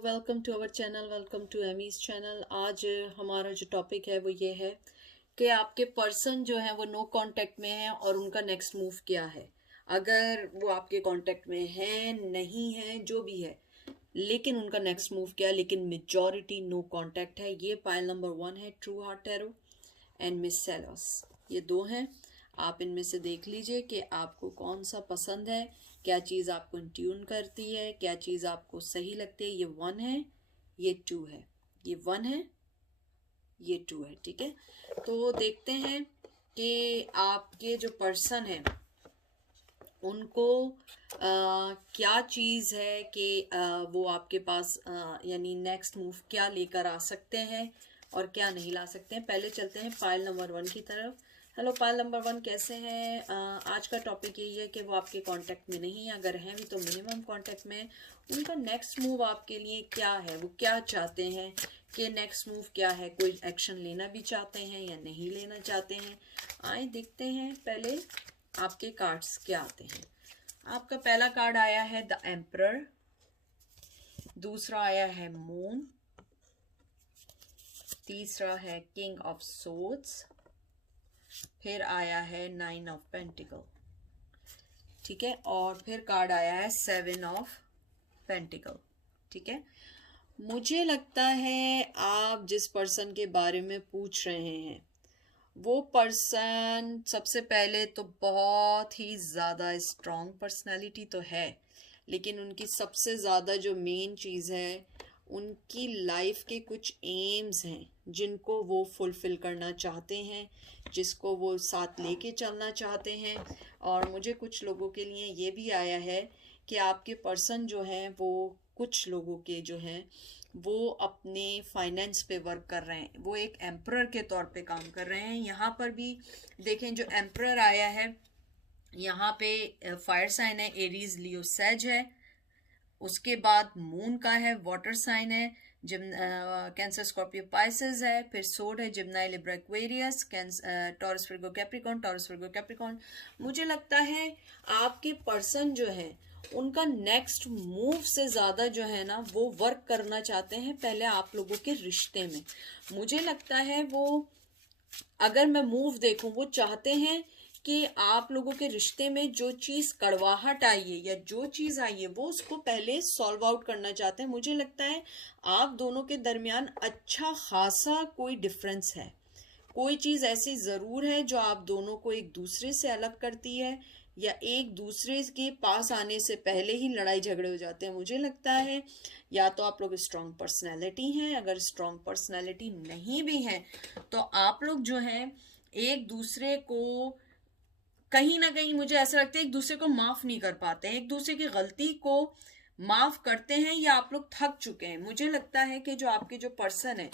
Welcome to our channel, welcome to Amy's channel. आज हमारा जो टॉपिक है वो ये है कि आपके पर्सन जो है वो नो कांटेक्ट में है और उनका नेक्स्ट मूव क्या है। अगर वो आपके कांटेक्ट में है, नहीं है, जो भी है, लेकिन उनका नेक्स्ट मूव क्या है। लेकिन मेजॉरिटी नो कांटेक्ट है। ये पाइल नंबर 1 है, true heart tarot and miss सेलोस। ये दो हैं। आप इनमें से देख लीजिए कि आपको कौन सा पसंद है, क्या चीज़ आपको ट्यून करती है, क्या चीज़ आपको सही लगती है। ये 1 है, ये 2 है, ये 1 है, ये 2 है। ठीक है, तो देखते हैं कि आपके जो पर्सन है उनको क्या चीज़ है कि वो आपके पास यानी नेक्स्ट मूव क्या लेकर आ सकते हैं और क्या नहीं ला सकते हैं। पहले चलते हैं पाइल नंबर 1 की तरफ। हेलो पाइल नंबर 1, कैसे हैं? आज का टॉपिक यही है कि वो आपके कांटेक्ट में नहीं है, अगर हैं भी तो मिनिमम कांटेक्ट में। उनका नेक्स्ट मूव आपके लिए क्या है, वो क्या चाहते हैं कि नेक्स्ट मूव क्या है। कोई एक्शन लेना भी चाहते हैं या नहीं लेना चाहते हैं। आए देखते हैं पहले आपके कार्ड्स क्या आते हैं। आपका पहला कार्ड आया है द एम्परर, दूसरा आया है मून, तीसरा है किंग ऑफ सोर्ड्स, फिर आया है 9 ऑफ पेंटिकल। ठीक है, और फिर कार्ड आया है 7 ऑफ पेंटिकल। ठीक है, मुझे लगता है आप जिस पर्सन के बारे में पूछ रहे हैं वो पर्सन सबसे पहले तो बहुत ही ज़्यादा स्ट्रॉन्ग पर्सनालिटी तो है, लेकिन उनकी सबसे ज़्यादा जो मेन चीज़ है, उनकी लाइफ के कुछ एम्स हैं जिनको वो फुलफ़िल करना चाहते हैं, जिसको वो साथ लेके चलना चाहते हैं। और मुझे कुछ लोगों के लिए ये भी आया है कि आपके पर्सन जो हैं वो कुछ लोगों के जो हैं वो अपने फाइनेंस पे वर्क कर रहे हैं। वो एक एम्परर के तौर पे काम कर रहे हैं। यहाँ पर भी देखें, जो एम्परर आया है यहाँ पे फायर साइन है, एरीज लियो सेज है। उसके बाद मून का है, वाटर साइन है, कैंसर स्कॉर्पियो पाइसेस है। फिर सोड है, Gemini Libra Aquarius, Taurus Virgo Capricorn, Taurus Virgo Capricorn. मुझे लगता है आपके पर्सन जो है उनका नेक्स्ट मूव से ज़्यादा जो है ना वो वर्क करना चाहते हैं पहले आप लोगों के रिश्ते में। मुझे लगता है वो, अगर मैं मूव देखूं, वो चाहते हैं कि आप लोगों के रिश्ते में जो चीज़ कड़वाहट आई है या जो चीज़ आई है वो उसको पहले सॉल्व आउट करना चाहते हैं। मुझे लगता है आप दोनों के दरमियान अच्छा खासा कोई डिफरेंस है। कोई चीज़ ऐसी ज़रूर है जो आप दोनों को एक दूसरे से अलग करती है या एक दूसरे के पास आने से पहले ही लड़ाई झगड़े हो जाते हैं। मुझे लगता है या तो आप लोग स्ट्रॉन्ग पर्सनैलिटी हैं, अगर स्ट्रॉन्ग पर्सनैलिटी नहीं भी हैं तो आप लोग जो हैं एक दूसरे को कहीं ना कहीं, मुझे ऐसा लगता है, एक दूसरे को माफ़ नहीं कर पाते हैं। एक दूसरे की गलती को माफ़ करते हैं या आप लोग थक चुके हैं। मुझे लगता है कि जो आपके जो पर्सन है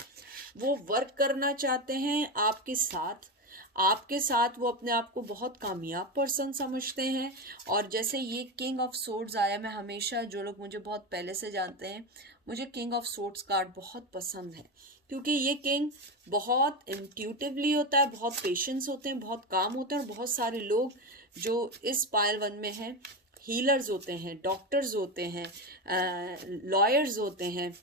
वो वर्क करना चाहते हैं आपके साथ वो अपने आप को बहुत कामयाब पर्सन समझते हैं। और जैसे ये किंग ऑफ सोर्ड्स आया, मैं हमेशा, जो लोग मुझे बहुत पहले से जानते हैं, मुझे किंग ऑफ सोर्ड्स कार्ड बहुत पसंद है क्योंकि ये किंग बहुत इंट्यूटिवली होता है, बहुत पेशेंस होते हैं, बहुत काम होते हैं। और बहुत सारे लोग जो इस पाइल 1 में हैं हीलर्स होते हैं, डॉक्टर्स होते हैं, लॉयर्स होते हैं,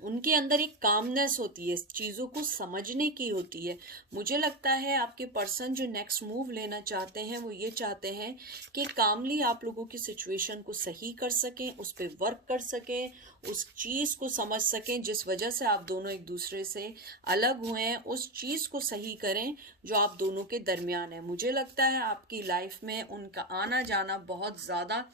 उनके अंदर एक कामनेस होती है, चीज़ों को समझने की होती है। मुझे लगता है आपके पर्सन जो नेक्स्ट मूव लेना चाहते हैं वो ये चाहते हैं कि कामली आप लोगों की सिचुएशन को सही कर सकें, उस पर वर्क कर सकें, उस चीज़ को समझ सकें जिस वजह से आप दोनों एक दूसरे से अलग हुए हैं, उस चीज़ को सही करें जो आप दोनों के दरमियान है। मुझे लगता है आपकी लाइफ में उनका आना जाना बहुत ज़्यादा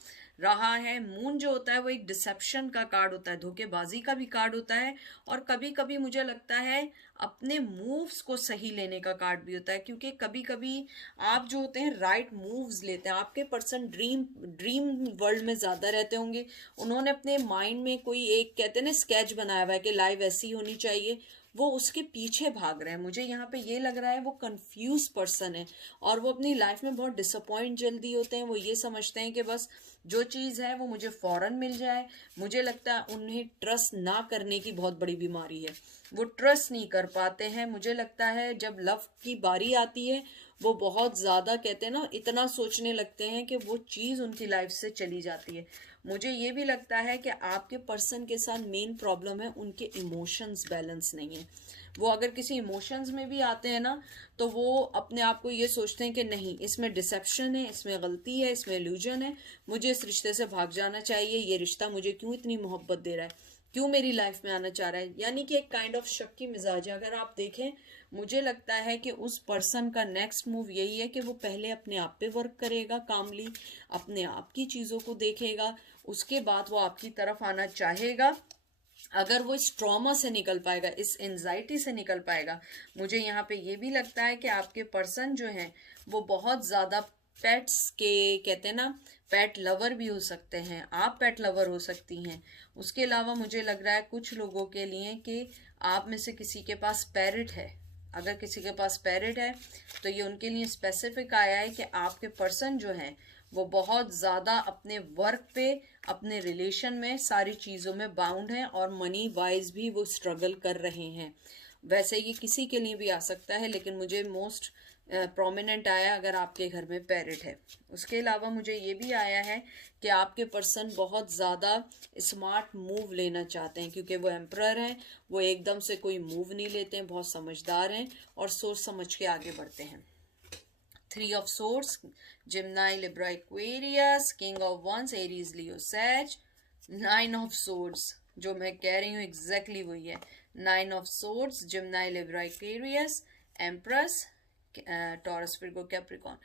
रहा है। मून जो होता है वो एक डिसेप्शन का कार्ड होता है, धोखेबाजी का भी कार्ड होता है, और कभी कभी मुझे लगता है अपने मूव्स को सही लेने का कार्ड भी होता है। क्योंकि कभी कभी आप जो होते हैं राइट मूव्स लेते हैं। आपके पर्सन ड्रीम वर्ल्ड में ज़्यादा रहते होंगे। उन्होंने अपने माइंड में कोई एक, कहते हैं ना, स्केच बनाया हुआ है कि लाइफ ऐसी होनी चाहिए, वो उसके पीछे भाग रहे हैं। मुझे यहाँ पे ये लग रहा है वो कंफ्यूज पर्सन है और वो अपनी लाइफ में बहुत डिसअपॉइंट जल्दी होते हैं। वो ये समझते हैं कि बस जो चीज़ है वो मुझे फौरन मिल जाए। मुझे लगता है उन्हें ट्रस्ट ना करने की बहुत बड़ी बीमारी है, वो ट्रस्ट नहीं कर पाते हैं। मुझे लगता है जब लव की बारी आती है वो बहुत ज़्यादा कहते हैं ना, इतना सोचने लगते हैं कि वो चीज़ उनकी लाइफ से चली जाती है। मुझे ये भी लगता है कि आपके पर्सन के साथ मेन प्रॉब्लम है उनके इमोशंस बैलेंस नहीं है। वो अगर किसी इमोशंस में भी आते हैं ना, तो वो अपने आप को ये सोचते हैं कि नहीं, इसमें डिसेप्शन है, इसमें गलती है, इसमें इल्यूजन है, मुझे इस रिश्ते से भाग जाना चाहिए, ये रिश्ता मुझे क्यों इतनी मोहब्बत दे रहा है, क्यों मेरी लाइफ में आना चाह रहा है। यानी कि एक काइंड ऑफ शक की मिजाज है। अगर आप देखें, मुझे लगता है कि उस पर्सन का नेक्स्ट मूव यही है कि वो पहले अपने आप पे वर्क करेगा, कामली अपने आप की चीज़ों को देखेगा, उसके बाद वो आपकी तरफ आना चाहेगा। अगर वो इस ट्रॉमा से निकल पाएगा, इस एंजाइटी से निकल पाएगा। मुझे यहाँ पे ये भी लगता है कि आपके पर्सन जो हैं वो बहुत ज़्यादा पेट्स के, कहते हैं ना, पेट लवर भी हो सकते हैं, आप पेट लवर हो सकती हैं। उसके अलावा मुझे लग रहा है कुछ लोगों के लिए कि आप में से किसी के पास पैरट है। अगर किसी के पास पैरट है तो ये उनके लिए स्पेसिफिक आया है कि आपके पर्सन जो हैं वो बहुत ज़्यादा अपने वर्क पे, अपने रिलेशन में, सारी चीज़ों में बाउंड हैं और मनी वाइज भी वो स्ट्रगल कर रहे हैं। वैसे ये किसी के लिए भी आ सकता है, लेकिन मुझे मोस्ट प्रोमिनेंट आया अगर आपके घर में पैरट है। उसके अलावा मुझे ये भी आया है कि आपके पर्सन बहुत ज़्यादा स्मार्ट मूव लेना चाहते हैं, क्योंकि वो एम्परर हैं, वो एकदम से कोई मूव नहीं लेते हैं, बहुत समझदार हैं और सोच समझ के आगे बढ़ते हैं। 3 of Swords, Gemini, Libra, Aquarius, King of Wands, Aries, Leo, Sag, 9 of Swords, जो मैं कह रही हूँ एग्जैक्टली वही है। 9 of Swords, Gemini, Libra, Aquarius, Empress, taurus, Virgo, Capricorn.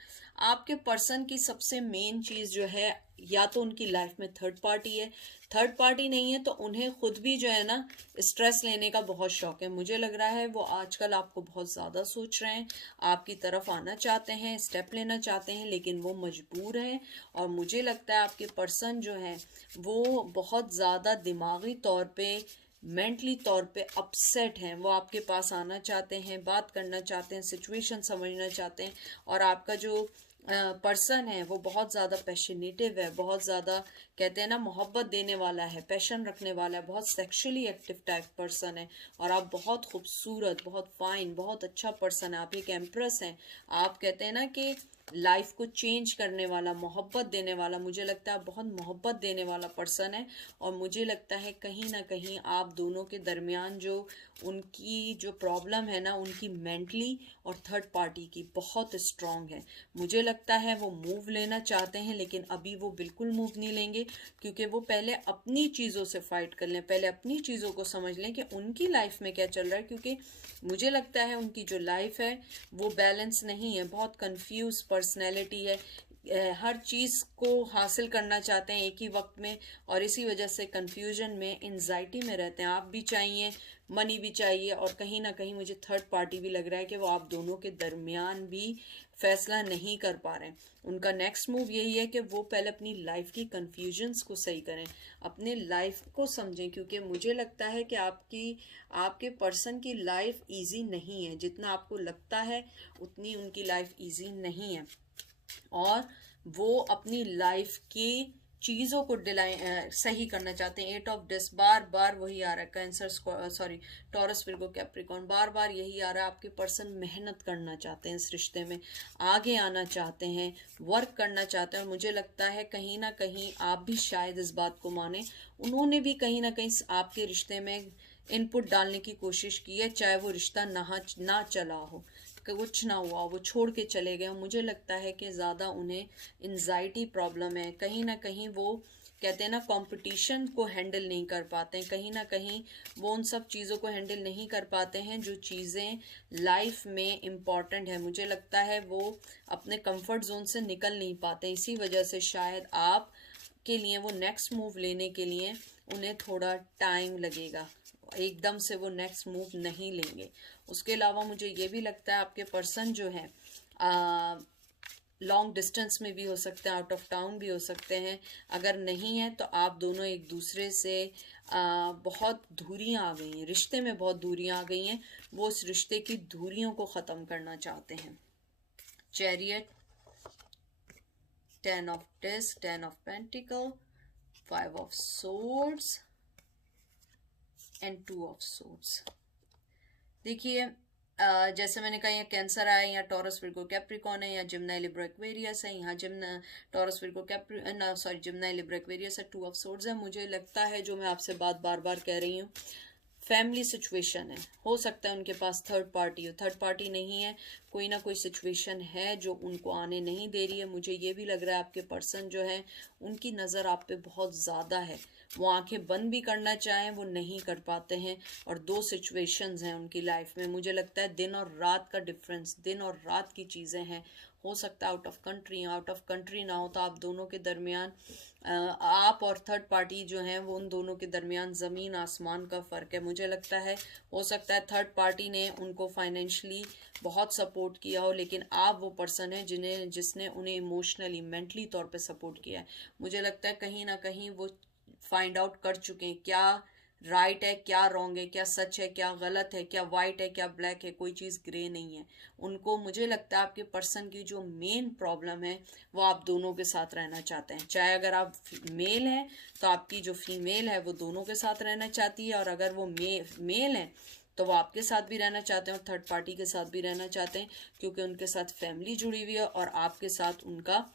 आपके पर्सन की सबसे मेन चीज जो है, या तो उनकी लाइफ में थर्ड पार्टी है, थर्ड पार्टी नहीं है तो उन्हें खुद भी जो है ना स्ट्रेस लेने का बहुत शौक है। मुझे लग रहा है वो आजकल आपको बहुत ज़्यादा सोच रहे हैं, आपकी तरफ आना चाहते हैं, स्टेप लेना चाहते हैं, लेकिन वो मजबूर हैं। और मुझे लगता है आपके पर्सन जो है वो बहुत ज़्यादा दिमागी तौर पे, मेंटली तौर पे अपसेट हैं। वो आपके पास आना चाहते हैं, बात करना चाहते हैं, सिचुएशन समझना चाहते हैं। और आपका जो पर्सन है वो बहुत ज़्यादा पैशनेटिव है, बहुत ज़्यादा कहते हैं ना मोहब्बत देने वाला है, पैशन रखने वाला है, बहुत सेक्सुअली एक्टिव टाइप पर्सन है। और आप बहुत खूबसूरत, बहुत फाइन, बहुत अच्छा पर्सन है। आप एक एम्प्रेस हैं। आप कहते हैं ना कि लाइफ को चेंज करने वाला, मोहब्बत देने वाला, मुझे लगता है आप बहुत मोहब्बत देने वाला पर्सन है। और मुझे लगता है कहीं ना कहीं आप दोनों के दरमियान जो उनकी जो प्रॉब्लम है ना, उनकी मेंटली और थर्ड पार्टी की बहुत स्ट्रांग है। मुझे लगता है वो मूव लेना चाहते हैं, लेकिन अभी वो बिल्कुल मूव नहीं लेंगे, क्योंकि वो पहले अपनी चीज़ों से फाइट कर लें, पहले अपनी चीज़ों को समझ लें कि उनकी लाइफ में क्या चल रहा है। क्योंकि मुझे लगता है उनकी जो लाइफ है वो बैलेंस नहीं है, बहुत कंफ्यूज पर्सनैलिटी है, हर चीज़ को हासिल करना चाहते हैं एक ही वक्त में, और इसी वजह से कंफ्यूजन में, एंजाइटी में रहते हैं। आप भी चाहिए, मनी भी चाहिए, और कहीं ना कहीं मुझे थर्ड पार्टी भी लग रहा है कि वो आप दोनों के दरमियान भी फैसला नहीं कर पा रहे हैं। उनका नेक्स्ट मूव यही है कि वो पहले अपनी लाइफ की कंफ्यूजन्स को सही करें, अपने लाइफ को समझें, क्योंकि मुझे लगता है कि आपके पर्सन की लाइफ इजी नहीं है। जितना आपको लगता है उतनी उनकी लाइफ इजी नहीं है, और वो अपनी लाइफ की चीज़ों को सही करना चाहते हैं। 8 ऑफ डिस्क, बार बार वही आ रहा है। Cancer, sorry, Taurus, Virgo, Capricorn, बार बार यही आ रहा है। आपके पर्सन मेहनत करना चाहते हैं, इस रिश्ते में आगे आना चाहते हैं, वर्क करना चाहते हैं। और मुझे लगता है कहीं ना कहीं आप भी शायद इस बात को माने, उन्होंने भी कहीं ना कहीं आपके रिश्ते में इनपुट डालने की कोशिश की है, चाहे वो रिश्ता ना चला हो, कुछ ना हुआ, वो छोड़ के चले गए। मुझे लगता है कि ज़्यादा उन्हें एंजाइटी प्रॉब्लम है। कहीं ना कहीं वो कहते हैं ना कंपटीशन को हैंडल नहीं कर पाते हैं, कहीं ना कहीं वो उन सब चीज़ों को हैंडल नहीं कर पाते हैं जो चीज़ें लाइफ में इम्पॉर्टेंट है। मुझे लगता है वो अपने कंफर्ट जोन से निकल नहीं पाते, इसी वजह से शायद आप के लिए वो नेक्स्ट मूव लेने के लिए उन्हें थोड़ा टाइम लगेगा, एकदम से वो नेक्स्ट मूव नहीं लेंगे। उसके अलावा मुझे ये भी लगता है आपके पर्सन जो है लॉन्ग डिस्टेंस में भी हो सकते हैं, आउट ऑफ टाउन भी हो सकते हैं। अगर नहीं है तो आप दोनों एक दूसरे से बहुत दूरियां आ गई हैं, रिश्ते में बहुत दूरियां आ गई हैं, वो उस रिश्ते की दूरियों को ख़त्म करना चाहते हैं। Chariot, 10 of disc, 10 of pentacles, 5 of swords and 2 of swords. देखिए जैसे मैंने कहा यहाँ कैंसर आया, यहाँ टॉरस विर्गो कैप्रिकॉन है, यहाँ जिम्नाई लिब्रा एक्वेरियस है, यहाँ टॉरस विर्गो जिम्नाई लिब्रा एक्वेरियस है, 2 ऑफ सोर्ड्स है। मुझे लगता है जो मैं आपसे बात बार बार कह रही हूँ, फैमिली सिचुएशन है। हो सकता है उनके पास थर्ड पार्टी हो, थर्ड पार्टी नहीं है, कोई ना कोई सिचुएशन है जो उनको आने नहीं दे रही है। मुझे ये भी लग रहा है आपके पर्सन जो है उनकी नज़र आप पे बहुत ज़्यादा है, वो आंखें बंद भी करना चाहें वो नहीं कर पाते हैं। और 2 सिचुएशंस हैं उनकी लाइफ में, मुझे लगता है दिन और रात का डिफरेंस, दिन और रात की चीज़ें हैं। हो सकता है आउट ऑफ कंट्री ना हो, तो आप दोनों के दरमियान आप और थर्ड पार्टी जो हैं वो उन दोनों के दरमियान ज़मीन आसमान का फ़र्क है। मुझे लगता है हो सकता है थर्ड पार्टी ने उनको फाइनेंशली बहुत सपोर्ट किया हो, लेकिन आप वो पर्सन है जिसने उन्हें इमोशनली मेंटली तौर पे सपोर्ट किया है। मुझे लगता है कहीं ना कहीं वो फाइंड आउट कर चुके हैं क्या राइट है, क्या रॉन्ग है, क्या सच है, क्या गलत है, क्या वाइट है, क्या ब्लैक है, कोई चीज़ ग्रे नहीं है उनको। मुझे लगता है आपके पर्सन की जो मेन प्रॉब्लम है वो आप दोनों के साथ रहना चाहते हैं। चाहे अगर आप मेल हैं तो आपकी जो फीमेल है वो दोनों के साथ रहना चाहती है, और अगर वो मेल है तो वो आपके साथ भी रहना चाहते हैं और थर्ड पार्टी के साथ भी रहना चाहते हैं, क्योंकि उनके साथ फैमिली जुड़ी हुई है और आपके साथ उनका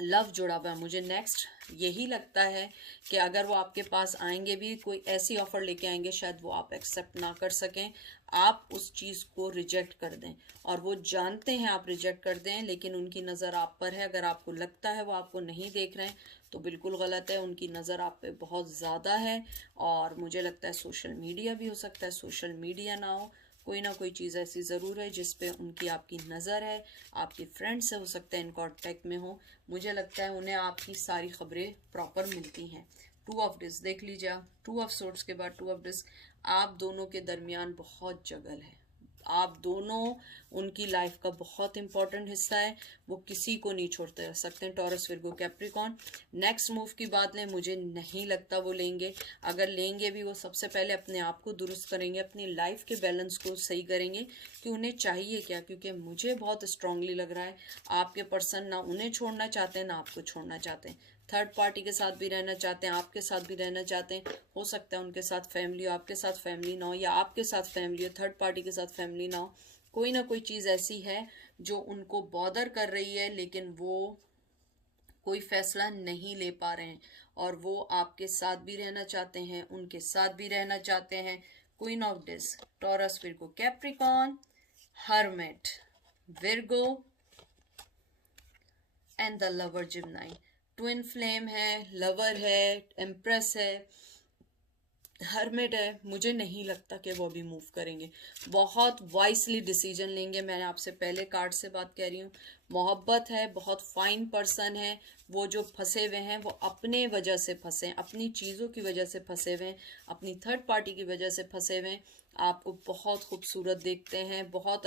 लव जुड़ा हुआ है। मुझे नेक्स्ट यही लगता है कि अगर वो आपके पास आएंगे भी, कोई ऐसी ऑफर लेके आएंगे शायद वो आप एक्सेप्ट ना कर सकें, आप उस चीज़ को रिजेक्ट कर दें, और वो जानते हैं आप रिजेक्ट कर दें, लेकिन उनकी नज़र आप पर है। अगर आपको लगता है वो आपको नहीं देख रहे हैं तो बिल्कुल गलत है, उनकी नज़र आप पे बहुत ज़्यादा है। और मुझे लगता है सोशल मीडिया भी हो सकता है, सोशल मीडिया ना हो, कोई ना कोई चीज़ ऐसी ज़रूर है जिस पे उनकी आपकी नज़र है। आपके फ्रेंड से हो सकता है इन कॉन्टेक्ट में हो। मुझे लगता है उन्हें आपकी सारी खबरें प्रॉपर मिलती हैं। 2 ऑफ डिस्क देख लीजिए आप, 2 ऑफ सोर्ड्स के बाद 2 ऑफ डिस्क। आप दोनों के दरमियान बहुत जगल है, आप दोनों उनकी लाइफ का बहुत इंपॉर्टेंट हिस्सा है, वो किसी को नहीं छोड़ते रह सकते हैं। Taurus Virgo Capricorn, next move की बात लें, मुझे नहीं लगता वो लेंगे। अगर लेंगे भी वो सबसे पहले अपने आप को दुरुस्त करेंगे, अपनी लाइफ के बैलेंस को सही करेंगे कि उन्हें चाहिए क्या, क्योंकि मुझे बहुत स्ट्रांगली लग रहा है आपके पर्सन ना उन्हें छोड़ना चाहते हैं ना आपको छोड़ना चाहते हैं। थर्ड पार्टी के साथ भी रहना चाहते हैं, आपके साथ भी रहना चाहते हैं। हो सकता है उनके साथ फैमिली हो, आपके साथ फैमिली ना हो, या आपके साथ फैमिली हो थर्ड पार्टी के साथ फैमिली ना हो। कोई ना कोई चीज़ ऐसी है जो उनको बॉदर कर रही है, लेकिन वो कोई फैसला नहीं ले पा रहे हैं, और वो आपके साथ भी रहना चाहते हैं, उनके साथ भी रहना चाहते हैं। Queen of disks, Taurus Virgo Capricorn, hermit Virgo and the lover Gemini. Twin flame है, लवर है, एम्प्रेस है, हर्मिट है। मुझे नहीं लगता कि वो अभी मूव करेंगे, बहुत वाइसली डिसीजन लेंगे। मैंने आपसे पहले कार्ड से बात कह रही हूँ, मोहब्बत है, बहुत फाइन पर्सन है। वो जो फंसे हुए हैं वो अपने वजह से फंसे हैं, अपनी चीज़ों की वजह से फंसे हुए हैं, अपनी थर्ड पार्टी की वजह से फंसे हुए हैं। आपको बहुत खूबसूरत देखते हैं, बहुत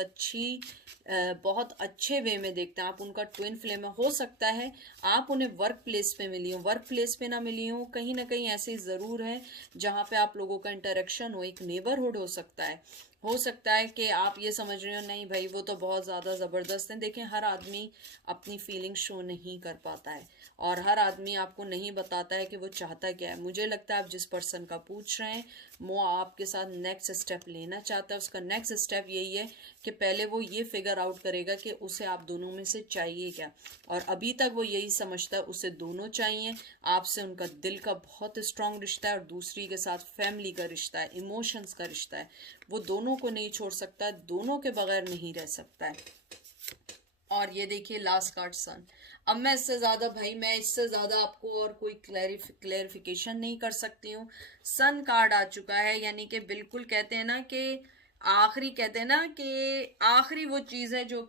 अच्छे वे में देखते हैं। आप उनका ट्विन फ्लेम में, हो सकता है आप उन्हें वर्क प्लेस पे मिली हो, वर्क प्लेस पे ना मिली हो, कहीं ना कहीं ऐसे ज़रूर है जहाँ पे आप लोगों का इंटरेक्शन हो, एक नेबरहुड हो सकता है कि आप ये समझ रहे हो नहीं भाई वो तो बहुत ज़्यादा ज़बरदस्त है। देखें, हर आदमी अपनी फीलिंग शो नहीं कर पाता है, और हर आदमी आपको नहीं बताता है कि वो चाहता क्या है। मुझे लगता है आप जिस पर्सन का पूछ रहे हैं वो आपके साथ नेक्स्ट स्टेप लेना चाहता है। उसका नेक्स्ट स्टेप यही है कि पहले वो ये फिगर आउट करेगा कि उसे आप दोनों में से चाहिए क्या, और अभी तक वो यही समझता है उसे दोनों चाहिए। आपसे उनका दिल का बहुत स्ट्रांग रिश्ता है, और दूसरी के साथ फैमिली का रिश्ता है, इमोशंस का रिश्ता है। वो दोनों को नहीं छोड़ सकता, दोनों के बगैर नहीं रह सकता है। और ये देखिए लास्ट कार्ड सन। अब मैं इससे ज़्यादा आपको और कोई क्लैरिफिकेशन नहीं कर सकती हूँ। सन कार्ड आ चुका है, यानी कि बिल्कुल कहते हैं ना कि आखिरी वो चीज़ है जो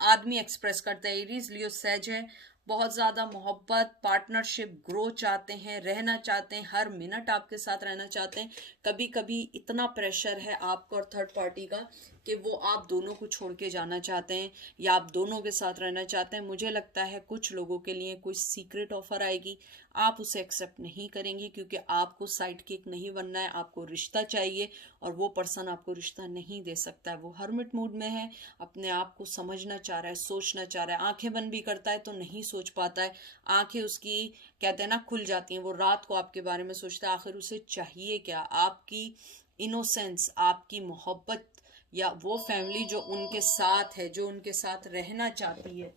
आदमी एक्सप्रेस करता है। एरीज लियो सेज है, बहुत ज़्यादा मोहब्बत, पार्टनरशिप, ग्रो चाहते हैं, रहना चाहते हैं, हर मिनट आपके साथ रहना चाहते हैं। कभी कभी इतना प्रेशर है आपका और थर्ड पार्टी का कि वो आप दोनों को छोड़ के जाना चाहते हैं या आप दोनों के साथ रहना चाहते हैं। मुझे लगता है कुछ लोगों के लिए कोई सीक्रेट ऑफर आएगी, आप उसे एक्सेप्ट नहीं करेंगी, क्योंकि आपको साइड किक नहीं बनना है, आपको रिश्ता चाहिए, और वो पर्सन आपको रिश्ता नहीं दे सकता है। वो हर्मिट मूड में है, अपने आप को समझना चाह रहा है, सोचना चाह रहा है। आंखें बंद भी करता है तो नहीं सोच पाता है, आंखें उसकी कहते हैं ना खुल जाती हैं, वो रात को आपके बारे में सोचता है। आखिर उसे चाहिए क्या? आपकी इनोसेंस, आपकी मोहब्बत या वो फैमिली जो उनके साथ है, जो उनके साथ रहना चाहती है,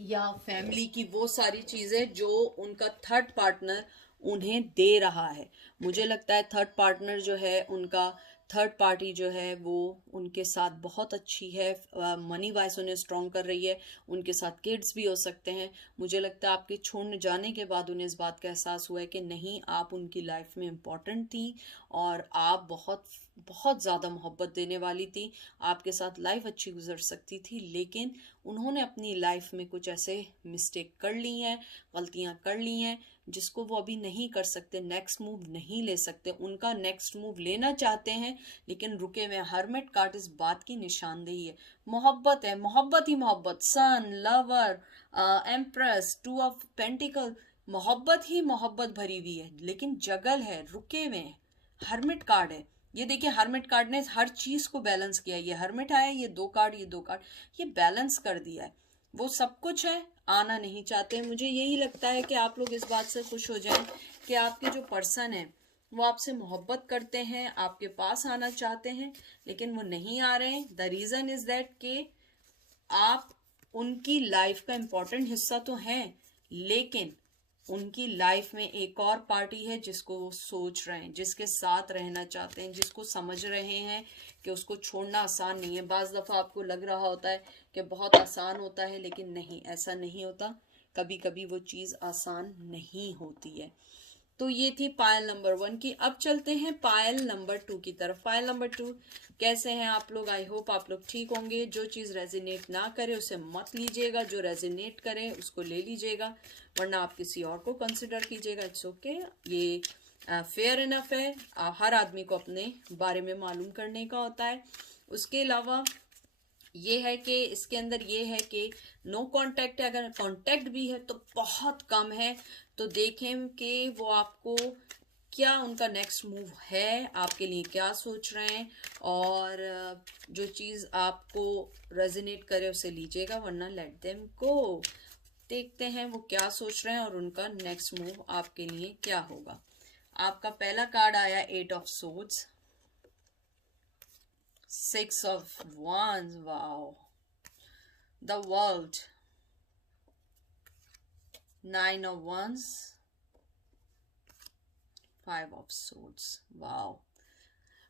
या फैमिली की वो सारी चीजें जो उनका थर्ड पार्टनर उन्हें दे रहा है। मुझे लगता है थर्ड पार्टनर जो है, उनका थर्ड पार्टी जो है वो उनके साथ बहुत अच्छी है, मनी वाइज उन्हें स्ट्रॉन्ग कर रही है, उनके साथ किड्स भी हो सकते हैं। मुझे लगता है आपके छोड़ने जाने के बाद उन्हें इस बात का एहसास हुआ है कि नहीं, आप उनकी लाइफ में इम्पॉर्टेंट थी और आप बहुत बहुत ज़्यादा मोहब्बत देने वाली थी, आपके साथ लाइफ अच्छी गुजर सकती थी, लेकिन उन्होंने अपनी लाइफ में कुछ ऐसे मिस्टेक कर ली हैं, गलतियां कर ली हैं, जिसको वो अभी नहीं कर सकते, नेक्स्ट मूव नहीं ले सकते। उनका नेक्स्ट मूव लेना चाहते हैं लेकिन रुके हुए। हर्मिट कार्ड इस बात की निशानदेही है। मोहब्बत है, मोहब्बत ही मोहब्बत, sun, lover, empress, two of pentacle, मोहब्बत ही मोहब्बत भरी हुई है, लेकिन जगल है, रुके हुए हैं। हर्मिट कार्ड है ये, देखिए हर्मिट कार्ड ने हर चीज को बैलेंस किया। ये हर्मिट आया, ये दो कार्ड, ये दो कार्ड, ये बैलेंस कर दिया है। वो सब कुछ है, आना नहीं चाहते। मुझे यही लगता है कि आप लोग इस बात से खुश हो जाएं कि आपके जो पर्सन है वो आपसे मोहब्बत करते हैं, आपके पास आना चाहते हैं, लेकिन वो नहीं आ रहे हैं। द रीजन इज दैट कि आप उनकी लाइफ का इम्पोर्टेंट हिस्सा तो हैं, लेकिन उनकी लाइफ में एक और पार्टी है जिसको वो सोच रहे हैं, जिसके साथ रहना चाहते हैं, जिसको समझ रहे हैं कि उसको छोड़ना आसान नहीं है। बाज दफ़ा आपको लग रहा होता है कि बहुत आसान होता है, लेकिन नहीं, ऐसा नहीं होता। कभी कभी वो चीज़ आसान नहीं होती है। तो ये थी पायल नंबर 1 की। अब चलते हैं पायल नंबर 2 की तरफ। पायल नंबर 2, कैसे हैं आप लोग? आई होप आप लोग ठीक होंगे। जो चीज़ रेजिनेट ना करे उसे मत लीजिएगा, जो रेजिनेट करे उसको ले लीजिएगा, वरना आप किसी और को कंसिडर कीजिएगा। इट्स ओके, ये फेयर इनफ है। हर आदमी को अपने बारे में मालूम करने का होता है। उसके अलावा ये है कि इसके अंदर ये है कि नो कांटेक्ट है, अगर कांटेक्ट भी है तो बहुत कम है। तो देखें कि वो आपको क्या, उनका नेक्स्ट मूव है, आपके लिए क्या सोच रहे हैं, और जो चीज़ आपको रेजोनेट करे उसे लीजिएगा, वरना लेट देम गो। देखते हैं वो क्या सोच रहे हैं और उनका नेक्स्ट मूव आपके लिए क्या होगा। आपका पहला कार्ड आया 8 of swords, 6 of wands, wow, the world, 9 of wands, 5 of swords, wow।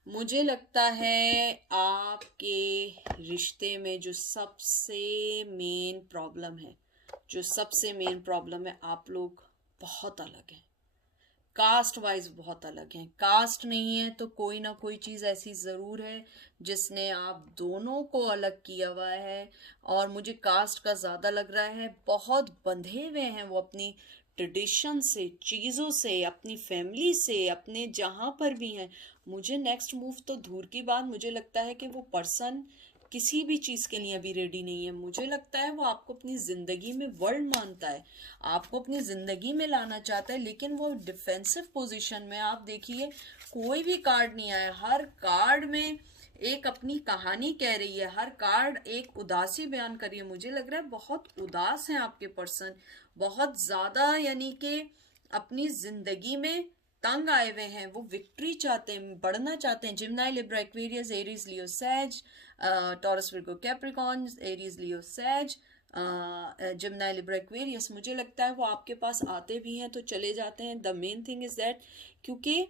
मुझे लगता है आपके रिश्ते में जो सबसे मेन प्रॉब्लम है, आप लोग बहुत अलग हैं, कास्ट वाइज बहुत अलग हैं। कास्ट नहीं है तो कोई ना कोई चीज़ ऐसी ज़रूर है जिसने आप दोनों को अलग किया हुआ है, और मुझे कास्ट का ज़्यादा लग रहा है। बहुत बंधे हुए हैं वो अपनी ट्रेडिशन से, चीज़ों से, अपनी फैमिली से, अपने जहाँ पर भी हैं। मुझे नेक्स्ट मूव तो दूर की बात, मुझे लगता है कि वो पर्सन किसी भी चीज़ के लिए अभी रेडी नहीं है। मुझे लगता है वो आपको अपनी ज़िंदगी में वर्ल्ड मानता है, आपको अपनी ज़िंदगी में लाना चाहता है, लेकिन वो डिफेंसिव पोजीशन में। आप देखिए कोई भी कार्ड नहीं आया, हर कार्ड में एक अपनी कहानी कह रही है, हर कार्ड एक उदासी बयान कर रही है। मुझे लग रहा है बहुत उदास हैं आपके पर्सन, बहुत ज़्यादा, यानी कि अपनी ज़िंदगी में तंग आए हुए हैं। वो विक्ट्री चाहते हैं, बढ़ना चाहते हैं। जिमिनी, लिब्रा, एक्वेरियस, एरीज, लियो, सैज, टॉरस, विर्गो, कैप्रिकॉर्न, एरीज, लियो, सैज, जिमिनी, लिब्रा, एक्वेरियस। मुझे लगता है वो आपके पास आते भी हैं तो चले जाते हैं। The main thing is that, क्योंकि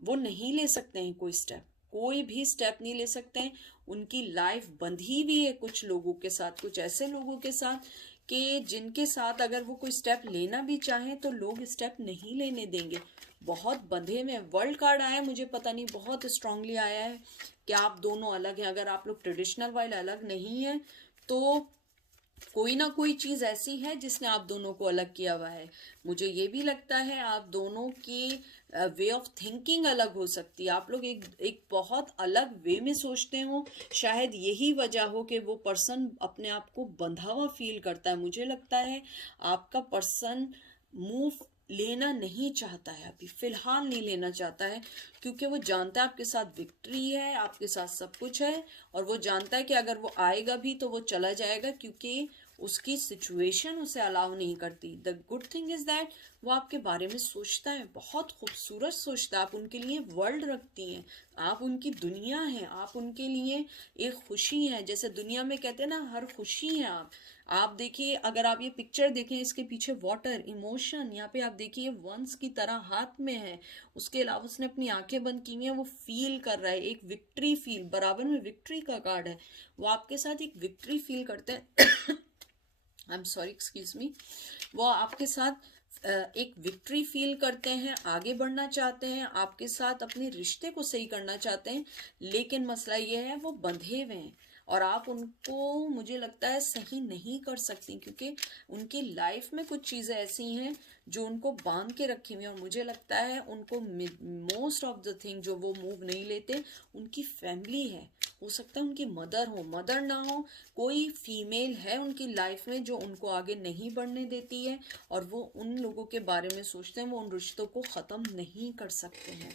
वो नहीं ले सकते हैं कोई स्टेप, कोई भी स्टेप नहीं ले सकते हैं। उनकी लाइफ बंधी हुई है कुछ लोगों के साथ, कुछ ऐसे लोगों के साथ कि जिनके साथ अगर वो कोई स्टेप लेना भी चाहें तो लोग स्टेप नहीं लेने देंगे। बहुत बंधे में वर्ल्ड कार्ड आया है, मुझे पता नहीं, बहुत स्ट्रांगली आया है कि आप दोनों अलग हैं। अगर आप लोग ट्रेडिशनल वाइल अलग नहीं है तो कोई ना कोई चीज ऐसी है जिसने आप दोनों को अलग किया हुआ है। मुझे ये भी लगता है आप दोनों की वे ऑफ थिंकिंग अलग हो सकती है। आप लोग एक बहुत अलग वे में सोचते हो। शायद यही वजह हो कि वो पर्सन अपने आप को बंधा हुआ फील करता है। मुझे लगता है आपका पर्सन मूव लेना नहीं चाहता है, अभी फिलहाल नहीं लेना चाहता है, क्योंकि वो जानता है आपके साथ विक्ट्री है, आपके साथ सब कुछ है, और वो जानता है कि अगर वो आएगा भी तो वो चला जाएगा, क्योंकि उसकी सिचुएशन उसे अलाउ नहीं करती। The good thing is that वो आपके बारे में सोचता है, बहुत खूबसूरत सोचता है, आप उनके लिए वर्ल्ड रखती हैं, आप उनकी दुनिया हैं, आप उनके लिए एक खुशी है। जैसे दुनिया में कहते हैं ना, हर खुशी है आप देखिए, अगर आप ये पिक्चर देखें, इसके पीछे वाटर, इमोशन, यहाँ पे आप देखिए वंस की तरह हाथ में है, उसके अलावा उसने अपनी आंखें बंद की हुई हैं, वो फील कर रहा है एक विक्ट्री फील, बराबर में विक्ट्री का कार्ड है, वो आपके साथ एक विक्ट्री फील करते हैं I am sorry, excuse me, वो आपके साथ एक विक्ट्री फील करते हैं, आगे बढ़ना चाहते हैं, आपके साथ अपने रिश्ते को सही करना चाहते हैं, लेकिन मसला ये है वो बंधे हुए हैं और आप उनको, मुझे लगता है, सही नहीं कर सकती, क्योंकि उनकी लाइफ में कुछ चीज़ें ऐसी हैं जो उनको बांध के रखी हुई हैं। और मुझे लगता है उनको मोस्ट ऑफ द थिंग जो वो मूव नहीं लेते, उनकी फैमिली है, हो सकता है उनकी मदर हो, मदर ना हो, कोई फीमेल है उनकी लाइफ में जो उनको आगे नहीं बढ़ने देती है, और वो उन लोगों के बारे में सोचते हैं, वो उन रिश्तों को ख़त्म नहीं कर सकते हैं।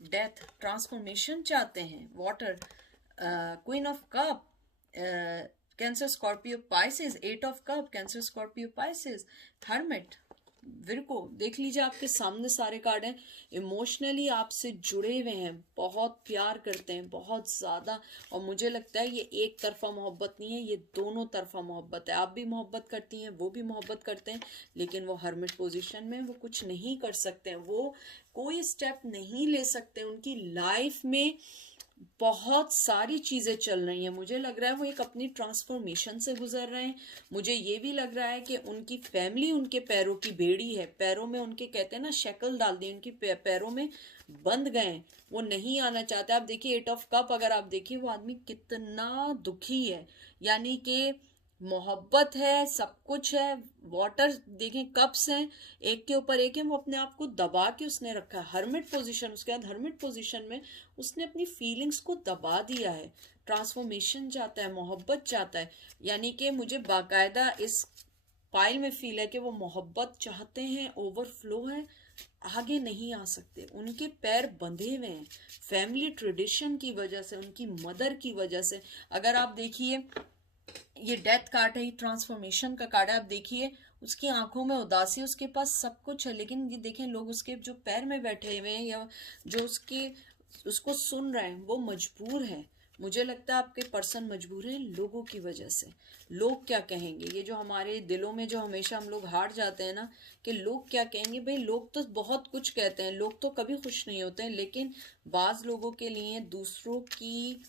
डेथ, ट्रांसफॉर्मेशन चाहते हैं, water, queen of cup, Cancer Scorpio Pisces, 8 of cup, Cancer Scorpio Pisces, hermit, Virgo. देख लीजिए आपके सामने सारे कार्ड हैं, इमोशनली आपसे जुड़े हुए हैं, बहुत प्यार करते हैं, बहुत ज़्यादा, और मुझे लगता है ये एक तरफा मोहब्बत नहीं है, ये दोनों तरफा मोहब्बत है। आप भी मोहब्बत करती हैं, वो भी मोहब्बत करते हैं, लेकिन वो हर्मिट पोजीशन में, वो कुछ नहीं कर सकते हैं, वो कोई स्टेप नहीं ले सकते, उनकी लाइफ में बहुत सारी चीज़ें चल रही हैं। मुझे लग रहा है वो एक अपनी ट्रांसफॉर्मेशन से गुजर रहे हैं। मुझे ये भी लग रहा है कि उनकी फैमिली उनके पैरों की बेड़ी है, पैरों में उनके, कहते हैं ना, शक्ल डाल दी, उनकी पैरों में बंध गए, वो नहीं आना चाहते। आप देखिए 8 ऑफ कप, अगर आप देखिए वो आदमी कितना दुखी है, यानी कि मोहब्बत है, सब कुछ है, वाटर देखें, कप्स हैं, एक के ऊपर एक है, वो अपने आप को दबा के उसने रखा है, हर्मिट पोजीशन, उसके बाद हर्मिट पोजीशन में उसने अपनी फीलिंग्स को दबा दिया है। ट्रांसफॉर्मेशन चाहता है, मोहब्बत चाहता है, यानी कि मुझे बाकायदा इस फाइल में फील है कि वो मोहब्बत चाहते हैं, ओवरफ्लो है, आगे नहीं आ सकते, उनके पैर बंधे हुए हैं फैमिली ट्रेडिशन की वजह से, उनकी मदर की वजह से। अगर आप देखिए ये डेथ कार्ड है, ये ट्रांसफॉर्मेशन का कार्ड है, आप देखिए उसकी आंखों में उदासी, उसके पास सब कुछ है, लेकिन ये देखें लोग उसके जो पैर में बैठे हुए हैं या जो उसको सुन रहे हैं, वो मजबूर है। मुझे लगता है आपके पर्सन मजबूर है लोगों की वजह से। लोग क्या कहेंगे, ये जो हमारे दिलों में जो हमेशा हम लोग हार जाते हैं ना, कि लोग क्या कहेंगे। भाई लोग तो बहुत कुछ कहते हैं, लोग तो कभी खुश नहीं होते हैं, लेकिन बाज लोगों के लिए दूसरों की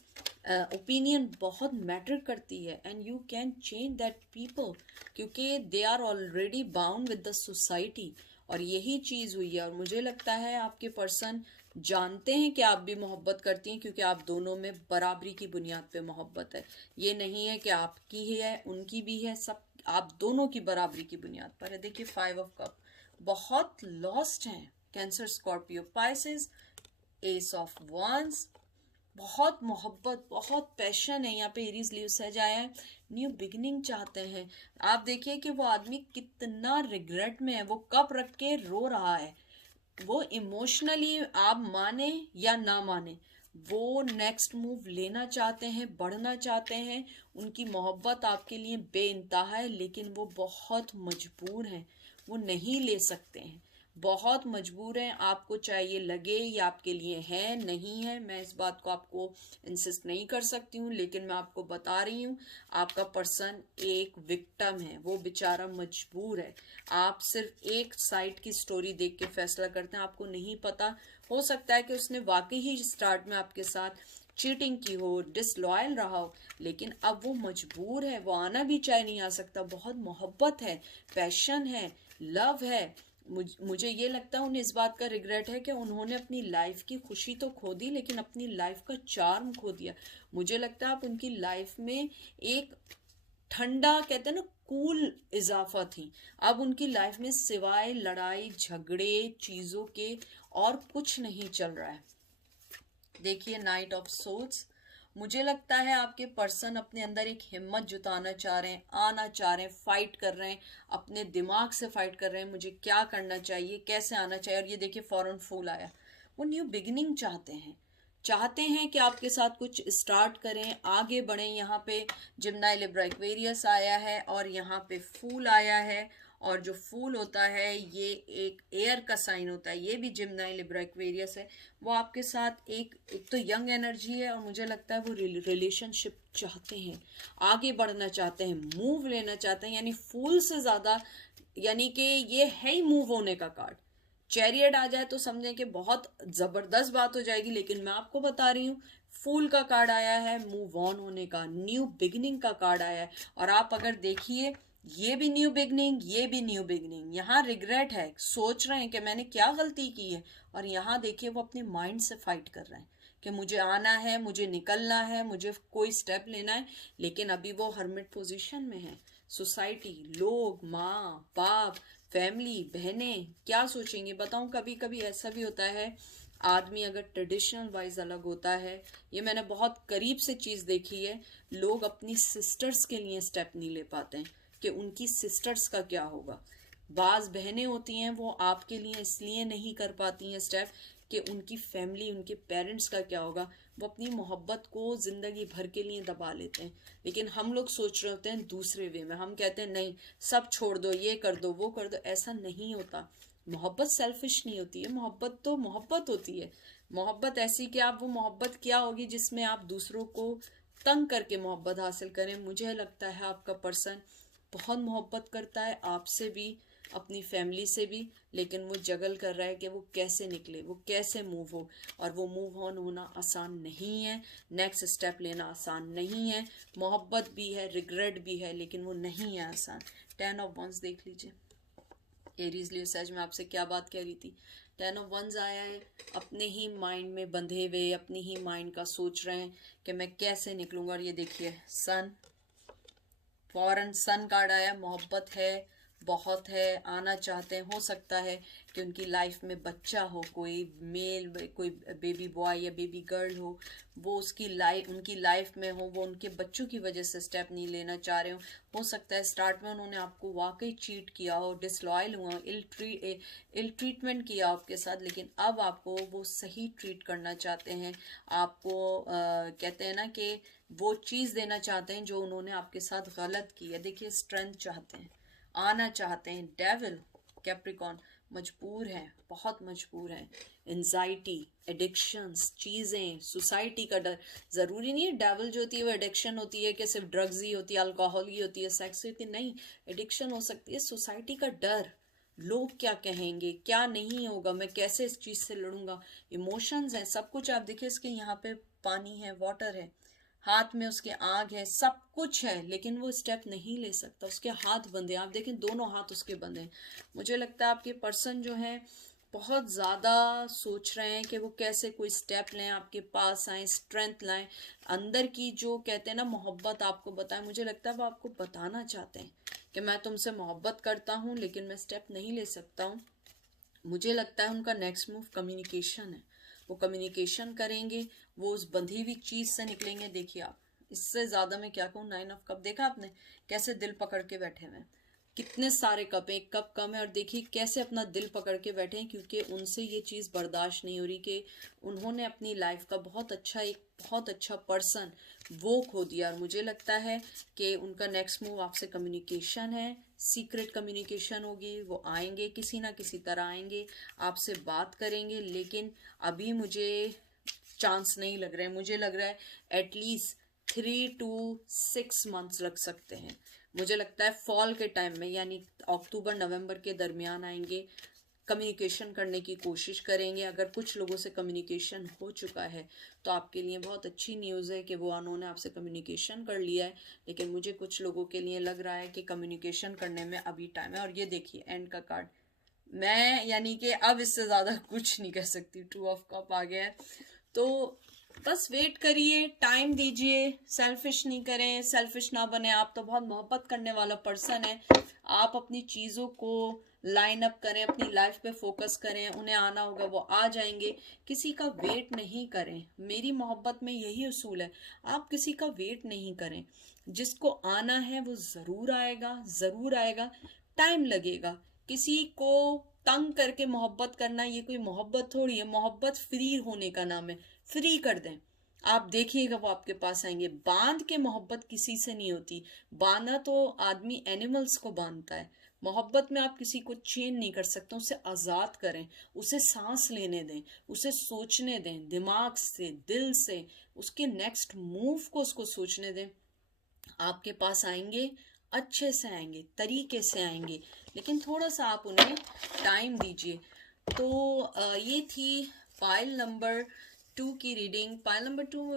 ओपिनियन बहुत मैटर करती है, and you can change that people, क्योंकि they are already bound with the society. और यही चीज़ हुई है, और मुझे लगता है आपके पर्सन जानते हैं कि आप भी मोहब्बत करती हैं, क्योंकि आप दोनों में बराबरी की बुनियाद पे मोहब्बत है। ये नहीं है कि आपकी ही है, उनकी भी है, सब आप दोनों की बराबरी की बुनियाद पर है। देखिए 5 ऑफ कप, बहुत लॉस्ट हैं, cancer Scorpio Pisces, S of wands, बहुत मोहब्बत, बहुत पैशन है, यहाँ पे एरीज लीव सजाया है, न्यू बिगिनिंग चाहते हैं। आप देखिए कि वो आदमी कितना रिग्रेट में है, वो कप रख के रो रहा है, वो इमोशनली, आप माने या ना माने, वो नेक्स्ट मूव लेना चाहते हैं, बढ़ना चाहते हैं, उनकी मोहब्बत आपके लिए बेइंतहा है, लेकिन वो बहुत मजबूर हैं, वो नहीं ले सकते हैं, बहुत मजबूर हैं। आपको चाहिए लगे ये आपके लिए है नहीं है, मैं इस बात को आपको इंसिस्ट नहीं कर सकती हूँ, लेकिन मैं आपको बता रही हूँ आपका पर्सन एक विक्टिम है, वो बेचारा मजबूर है। आप सिर्फ एक साइड की स्टोरी देख के फैसला करते हैं, आपको नहीं पता, हो सकता है कि उसने वाकई ही स्टार्ट में आपके साथ चीटिंग की हो, डिसलॉयल रहा हो, लेकिन अब वो मजबूर है, वो आना भी चाहे नहीं आ सकता। बहुत मोहब्बत है, पैशन है, लव है। मुझे ये लगता है उन्हें इस बात का रिग्रेट है कि उन्होंने अपनी लाइफ की खुशी तो खो दी, लेकिन अपनी लाइफ का चार्म खो दिया। मुझे लगता है आप उनकी लाइफ में एक ठंडा, कहते हैं ना, कूल इजाफा थी। अब उनकी लाइफ में सिवाय लड़ाई झगड़े चीज़ों के और कुछ नहीं चल रहा है। देखिए नाइट ऑफ सोर्ड्स, मुझे लगता है आपके पर्सन अपने अंदर एक हिम्मत जुटाना चाह रहे हैं, आना चाह रहे हैं, फाइट कर रहे हैं, अपने दिमाग से फाइट कर रहे हैं, मुझे क्या करना चाहिए, कैसे आना चाहिए। और ये देखिए फॉरन फूल आया, वो न्यू बिगिनिंग चाहते हैं, चाहते हैं कि आपके साथ कुछ स्टार्ट करें, आगे बढ़ें। यहाँ पे जिम्नाई लिब्रा एक्वेरियस आया है और यहाँ पे फूल आया है, और जो फूल होता है ये एक एयर का साइन होता है, ये भी जिम्नाई लिब्रा एक्वेरियस है। वो आपके साथ एक तो यंग एनर्जी है, और मुझे लगता है वो रिलेशनशिप चाहते हैं, आगे बढ़ना चाहते हैं, मूव लेना चाहते हैं। यानी फूल से ज्यादा, यानी कि ये है ही मूव होने का कार्ड। चैरियट आ जाए तो समझें कि बहुत जबरदस्त बात हो जाएगी, लेकिन मैं आपको बता रही हूँ फूल का कार्ड आया है, मूव ऑन होने का, न्यू बिगनिंग का कार्ड आया है। और आप अगर देखिए, ये भी न्यू बिगनिंग, ये भी न्यू बिगनिंग। यहाँ रिग्रेट है, सोच रहे हैं कि मैंने क्या गलती की है, और यहाँ देखिए वो अपने माइंड से फाइट कर रहे हैं कि मुझे आना है, मुझे निकलना है, मुझे कोई स्टेप लेना है। लेकिन अभी वो हर्मिट पोजीशन में है। सोसाइटी, लोग, माँ बाप, फैमिली, बहनें क्या सोचेंगे बताऊं। कभी कभी ऐसा भी होता है, आदमी अगर ट्रेडिशनल वाइज अलग होता है, ये मैंने बहुत करीब से चीज देखी है, लोग अपनी सिस्टर्स के लिए स्टेप नहीं ले पाते हैं कि उनकी सिस्टर्स का क्या होगा। बाज बहनें होती हैं, वो आपके लिए इसलिए नहीं कर पाती हैं स्टेप कि उनकी फैमिली, उनके पेरेंट्स का क्या होगा। वो अपनी मोहब्बत को जिंदगी भर के लिए दबा लेते हैं। लेकिन हम लोग सोच रहे होते हैं दूसरे वे में, हम कहते हैं नहीं सब छोड़ दो, ये कर दो, वो कर दो। ऐसा नहीं होता। मोहब्बत सेल्फिश नहीं होती है, मोहब्बत तो मोहब्बत होती है। मोहब्बत ऐसी कि आप, वो मोहब्बत क्या होगी जिसमें आप दूसरों को तंग करके मोहब्बत हासिल करें। मुझे लगता है आपका पर्सन बहुत मोहब्बत करता है आपसे भी, अपनी फैमिली से भी, लेकिन वो जगल कर रहा है कि वो कैसे निकले, वो कैसे मूव हो। और वो मूव ऑन होना आसान नहीं है, नेक्स्ट स्टेप लेना आसान नहीं है। मोहब्बत भी है, रिग्रेट भी है, लेकिन वो नहीं है आसान। 10 ऑफ वंस देख लीजिए। एरीज लिए सच में आपसे क्या बात कह रही थी। 10 ऑफ वंस आया है, अपने ही माइंड में बंधे हुए, अपने ही माइंड का सोच रहे हैं कि मैं कैसे निकलूंगा। और ये देखिए सन, फॉरन सन कार्ड आया। मोहब्बत है, बहुत है, आना चाहते हैं। हो सकता है कि उनकी लाइफ में बच्चा हो, कोई मेल, कोई बेबी बॉय या बेबी गर्ल हो, वो उसकी लाइफ, उनकी लाइफ में हो, वो उनके बच्चों की वजह से स्टेप नहीं लेना चाह रहे हो सकता है स्टार्ट में उन्होंने आपको वाकई चीट किया हो, डिसलॉयल हुआ, इल ट्रीटमेंट किया आपके साथ, लेकिन अब आपको वो सही ट्रीट करना चाहते हैं। आपको कहते हैं ना कि वो चीज़ देना चाहते हैं जो उन्होंने आपके साथ गलत की है। देखिए स्ट्रेंथ चाहते हैं, आना चाहते हैं। डेविल, कैप्रिकॉन, मजबूर हैं, बहुत मजबूर हैं। एंजाइटी, एडिक्शंस, चीज़ें, सोसाइटी का डर। ज़रूरी नहीं है डेविल जो होती है वो एडिक्शन होती है कि सिर्फ ड्रग्स ही होती है, अल्कोहल ही होती है, सेक्स होती है। नहीं, एडिक्शन हो सकती है सोसाइटी का डर। लोग क्या कहेंगे, क्या नहीं होगा, मैं कैसे इस चीज़ से लड़ूंगा। इमोशंस हैं, सब कुछ। आप देखिए इसके यहाँ पे पानी है, वाटर है, हाथ में उसके आग है, सब कुछ है, लेकिन वो स्टेप नहीं ले सकता। उसके हाथ बंधे, आप देखें दोनों हाथ उसके बंधे। मुझे लगता है आपके पर्सन जो है बहुत ज़्यादा सोच रहे हैं कि वो कैसे कोई स्टेप लें, आपके पास आए, स्ट्रेंथ लाएं, अंदर की जो कहते हैं ना मोहब्बत आपको बताएं। मुझे लगता है वो आपको बताना चाहते हैं कि मैं तुमसे मोहब्बत करता हूँ, लेकिन मैं स्टेप नहीं ले सकता हूँ। मुझे लगता है उनका नेक्स्ट मूव कम्युनिकेशन है। वो कम्युनिकेशन करेंगे, वो उस बंधी हुई चीज से निकलेंगे। देखिए आप, इससे ज्यादा मैं क्या कहूँ। 9 ऑफ कप देखा आपने, कैसे दिल पकड़ के बैठे हुए हैं। कितने सारे कप, एक कप कम है, और देखिए कैसे अपना दिल पकड़ के बैठे हैं, क्योंकि उनसे ये चीज़ बर्दाश्त नहीं हो रही कि उन्होंने अपनी लाइफ का बहुत अच्छा, एक बहुत अच्छा पर्सन वो खो दिया। और मुझे लगता है कि उनका नेक्स्ट मूव आपसे कम्युनिकेशन है, सीक्रेट कम्युनिकेशन होगी। वो आएंगे, किसी ना किसी तरह आएंगे, आपसे बात करेंगे, लेकिन अभी मुझे चांस नहीं लग रहा है। मुझे लग रहा है एटलीस्ट 3 to 6 मंथ्स लग सकते हैं। मुझे लगता है फॉल के टाइम में, यानी अक्टूबर नवंबर के दरमियान आएंगे, कम्युनिकेशन करने की कोशिश करेंगे। अगर कुछ लोगों से कम्युनिकेशन हो चुका है तो आपके लिए बहुत अच्छी न्यूज़ है कि वो उन्होंने आपसे कम्युनिकेशन कर लिया है, लेकिन मुझे कुछ लोगों के लिए लग रहा है कि कम्युनिकेशन करने में अभी टाइम है। और ये देखिए एंड का कार्ड, मैं यानी कि अब इससे ज़्यादा कुछ नहीं कह सकती। 2 ऑफ कप आ गया है, तो बस वेट करिए, टाइम दीजिए, सेल्फिश नहीं करें, सेल्फिश ना बने। आप तो बहुत मोहब्बत करने वाला पर्सन है, आप अपनी चीज़ों को लाइन अप करें, अपनी लाइफ पे फोकस करें। उन्हें आना होगा वो आ जाएंगे, किसी का वेट नहीं करें। मेरी मोहब्बत में यही उसूल है, आप किसी का वेट नहीं करें। जिसको आना है वो ज़रूर आएगा, ज़रूर आएगा, टाइम लगेगा। किसी को तंग करके मोहब्बत करना ये कोई मोहब्बत थोड़ी है। मोहब्बत फ्री होने का नाम है। फ्री कर दें, आप देखिएगा वो आपके पास आएंगे। बांध के मोहब्बत किसी से नहीं होती। बांधा तो आदमी एनिमल्स को बांधता है। मोहब्बत में आप किसी को चेन नहीं कर सकते। उसे आज़ाद करें, उसे सांस लेने दें, उसे सोचने दें, दिमाग से, दिल से, उसके नेक्स्ट मूव को उसको सोचने दें। आपके पास आएंगे, अच्छे से आएंगे, तरीके से आएंगे, लेकिन थोड़ा सा आप उन्हें टाइम दीजिए। तो ये थी पाइल नंबर 2 की रीडिंग। पाइल नंबर 2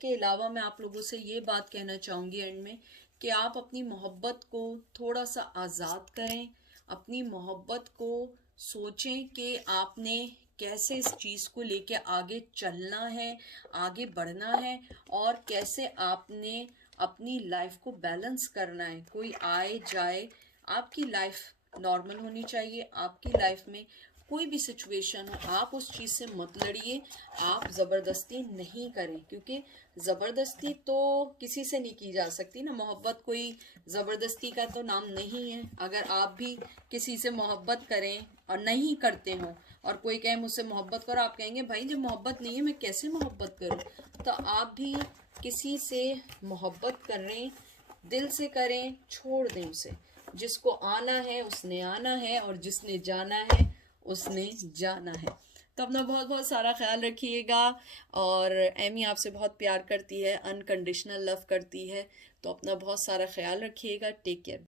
के अलावा मैं आप लोगों से ये बात कहना चाहूँगी एंड में कि आप अपनी मोहब्बत को थोड़ा सा आज़ाद करें। अपनी मोहब्बत को सोचें कि आपने कैसे इस चीज़ को लेके आगे चलना है, आगे बढ़ना है, और कैसे आपने अपनी लाइफ को बैलेंस करना है। कोई आए जाए, आपकी लाइफ नॉर्मल होनी चाहिए। आपकी लाइफ में कोई भी सिचुएशन हो, आप उस चीज़ से मत लड़िए। आप ज़बरदस्ती नहीं करें, क्योंकि ज़बरदस्ती तो किसी से नहीं की जा सकती ना। मोहब्बत कोई ज़बरदस्ती का तो नाम नहीं है। अगर आप भी किसी से मोहब्बत करें और नहीं करते हो, और कोई कहे मुझसे मोहब्बत करो, आप कहेंगे भाई जब मोहब्बत नहीं है मैं कैसे मोहब्बत करूं। तो आप भी किसी से मोहब्बत करें, दिल से करें, छोड़ दें उसे। जिसको आना है उसने आना है, और जिसने जाना है उसने जाना है। तो अपना बहुत बहुत सारा ख्याल रखिएगा। और एमी आपसे बहुत प्यार करती है, अनकंडीशनल लव करती है। तो अपना बहुत सारा ख्याल रखिएगा। Take care.